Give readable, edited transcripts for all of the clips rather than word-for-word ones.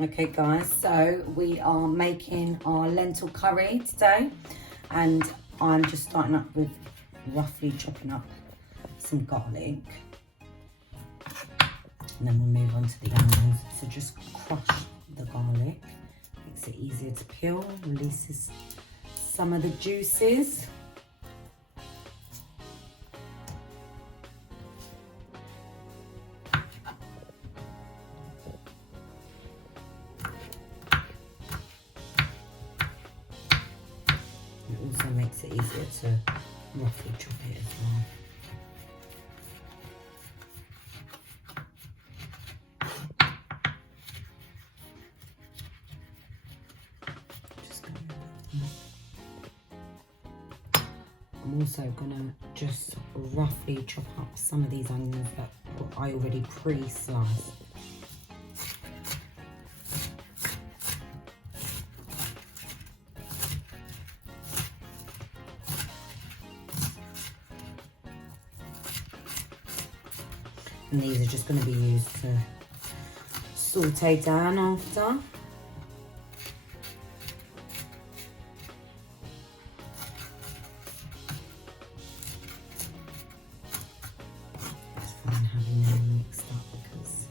Okay guys, so we are making our lentil curry today, and I'm just starting up with roughly chopping up some garlic, and then we'll move on to the onions. So just crush the garlic, makes it easier to peel, releases some of the juices. It also makes it easier to roughly chop it as well. I'm also gonna just roughly chop up some of these onions that I already pre-sliced. And these are just going to be used to saute down after. It's fine having them mixed up because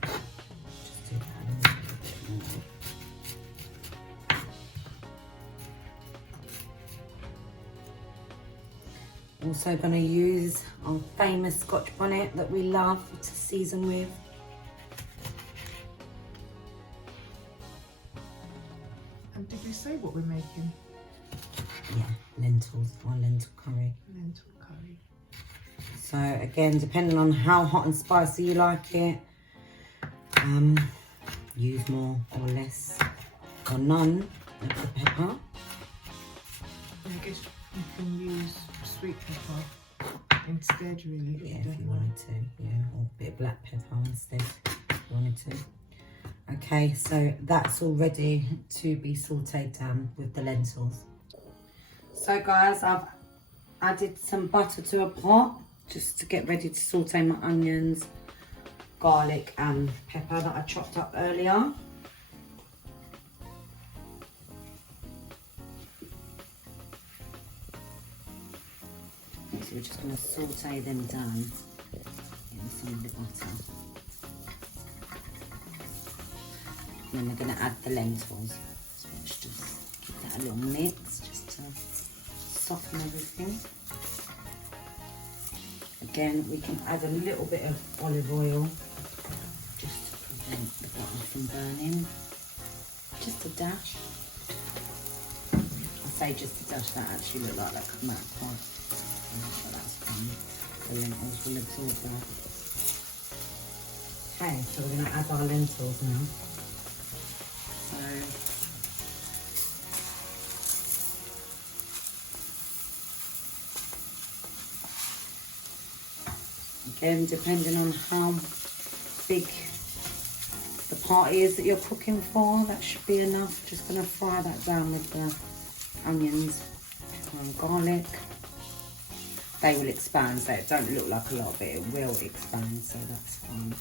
just do that a little bit more. Also going to use our famous Scotch bonnet that we love to season with. And did we say what we're making? Yeah, lentils, our lentil curry. Lentil curry. So again, depending on how hot and spicy you like it, use more or less or none of the pepper. I guess you can use sweet pepper instead, really. Yeah, if you wanted to, yeah, or a bit of black pepper instead if you wanted to. Okay, so that's all ready to be sauteed down with the lentils. So guys, I've added some butter to a pot just to get ready to saute my onions, garlic and pepper that I chopped up earlier. So we're just going to saute them down in some of the butter. And then we're going to add the lentils. So let's just give that a little mix just to soften everything. Again, we can add a little bit of olive oil just to prevent the butter from burning. Just a dash. I say just a dash, that actually looked like that could come out quite. So that's fine. The lentils will absorb that. Okay, so we're going to add our lentils now. So again, depending on how big the party is that you're cooking for, that should be enough. Just going to fry that down with the onions and garlic. They will expand, so it don't look like a lot, but it will expand, so that's fine.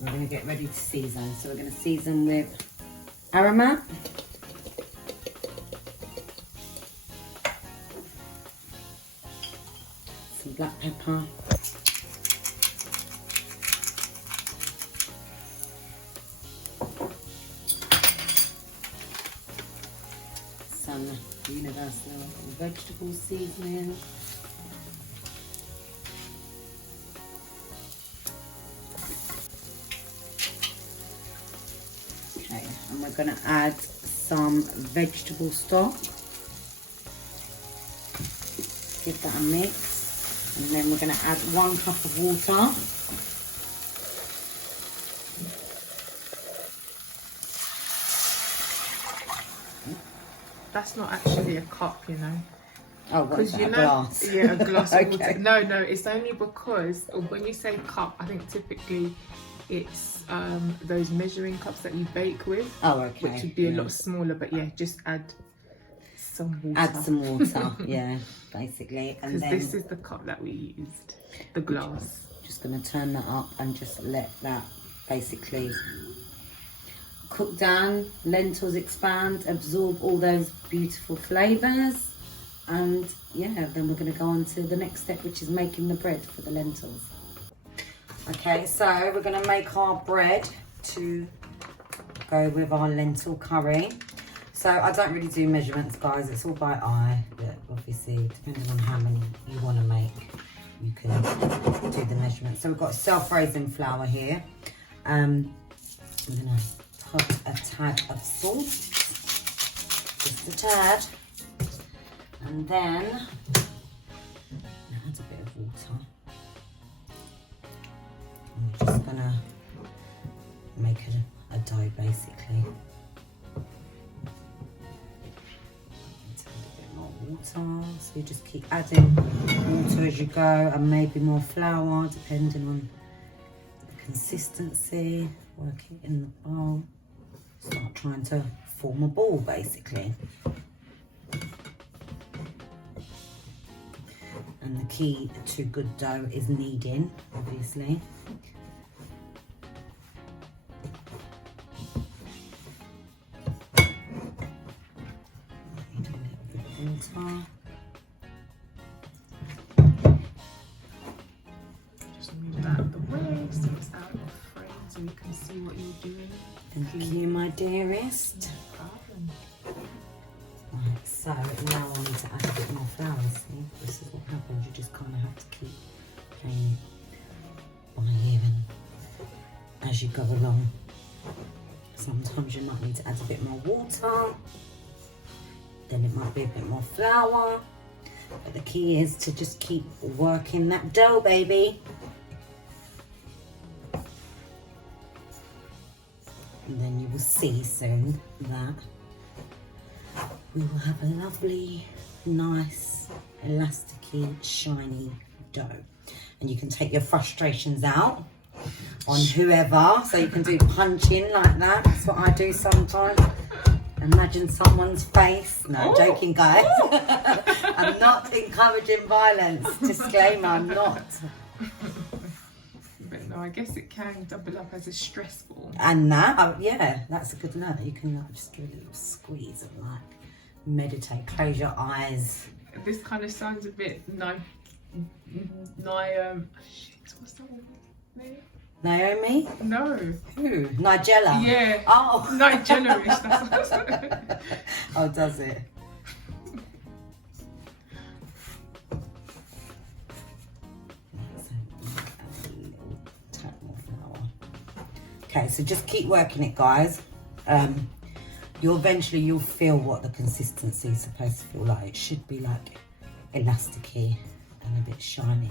We're going to get ready to season. So we're going to season with aromat, some black pepper, some universal vegetable seasoning, okay, and we're going to add some vegetable stock, give that a mix, and then we're going to add 1 cup of water. That's not actually a cup, you know. Oh, what's that, you a know, glass? Yeah, a glass of Okay. water. No, it's only because when you say cup, I think typically it's those measuring cups that you bake with. Oh, okay. Which would be a lot smaller, but yeah, just add some water. Add some water, yeah, basically. And Because then this is the cup that we used, the glass. just going to turn that up and just let that basically cook down, lentils expand, absorb all those beautiful flavours, and yeah, then we're going to go on to the next step, which is making the bread for the lentils. Okay, so we're going to make our bread to go with our lentil curry. So I don't really do measurements, guys, it's all by eye, but obviously depending on how many you want to make, you can do the measurements. So we've got self-raising flour here. I'm going to put a tad of salt, just a tad, and then add a bit of water. I'm just going to make a dough basically. Water, so you just keep adding water as you go, and maybe more flour depending on the consistency. Work it in the bowl, start trying to form a ball basically. And the key to good dough is kneading, obviously. Water. Just move that out of the way so it's out of frame so you can see what you're doing. Thank you, my dearest. No problem. Right, so now I need to add a bit more flour. See, this is what happens. You just kind of have to keep playing it by ear and as you go along. Sometimes you might need to add a bit more water. Then it might be a bit more flour. But the key is to just keep working that dough, baby. And then you will see soon that we will have a lovely, nice, elasticy, shiny dough. And you can take your frustrations out on whoever. So you can do punching like that. That's what I do sometimes. Imagine someone's face. No, joking, guys. I'm not encouraging violence. Disclaimer, I'm not. But no, I guess it can double up as a stress ball. And that, yeah, that's a good note. You can like, just give a little squeeze and like meditate, close your eyes. This kind of sounds a bit shit, what's that one name? Naomi? No. Who? Nigella? Yeah. Oh. Nigella-ish, that's what I said. Oh, does it? Okay, so just keep working it, guys. You'll feel what the consistency is supposed to feel like. It should be like elasticy and a bit shiny.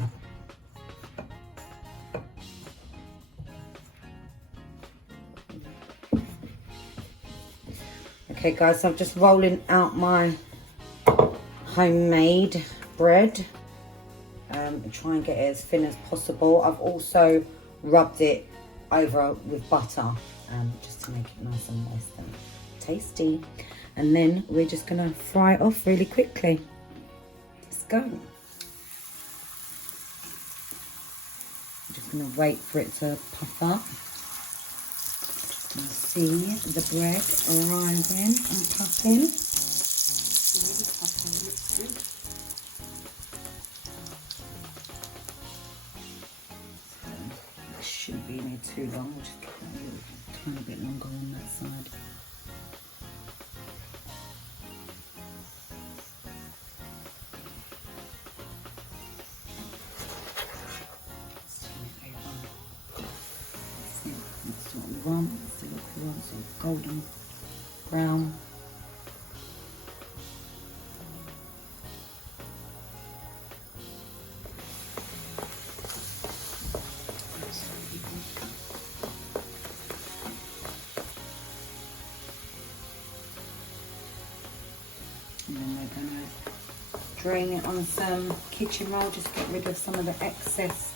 Okay guys, so I'm just rolling out my homemade bread. Try and get it as thin as possible. I've also rubbed it over with butter just to make it nice and moist and tasty. And then we're just gonna fry it off really quickly. Let's go. I'm just gonna wait for it to puff up. You see the bread rising and puffing. Looks good. It shouldn't be near too long. We'll just get that a little tiny bit longer on that side. That's what we want. That's what we want. So golden brown. And then we're going to drain it on some kitchen roll, just get rid of some of the excess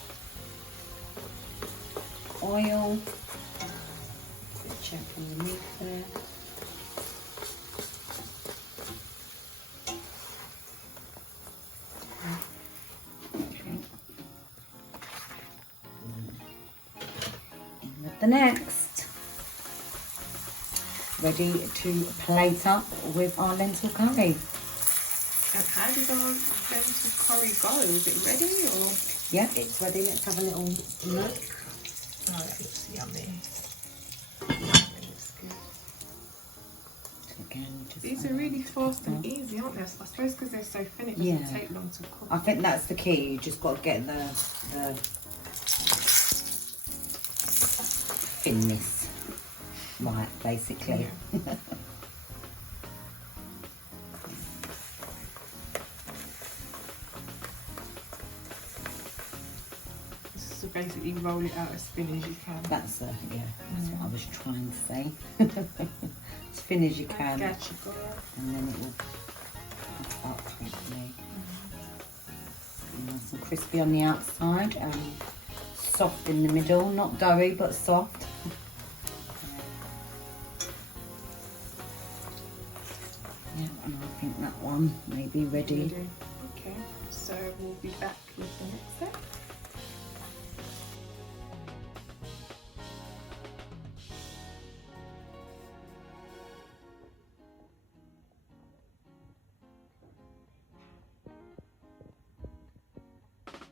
oil. Check underneath there. Okay. In with the next. Ready to plate up with our lentil curry. And how did our lentil curry go? Is it ready or? Yeah, it's ready. Let's have a little look. Oh, that looks yummy. That looks good. Again, just These are really fast and easy, aren't they? I suppose because they're so thin, it doesn't take long to cook. I think that's the key. You just got to get the thinness right, basically. Yeah. So basically roll it out as thin as you can. That's what I was trying to say. As thin as you can. I got you, girl. And then it will puff up quickly. Nice and crispy on the outside and soft in the middle. Not doughy, but soft. Yeah, and I think that one may be ready. Okay, so we'll be back with the next step.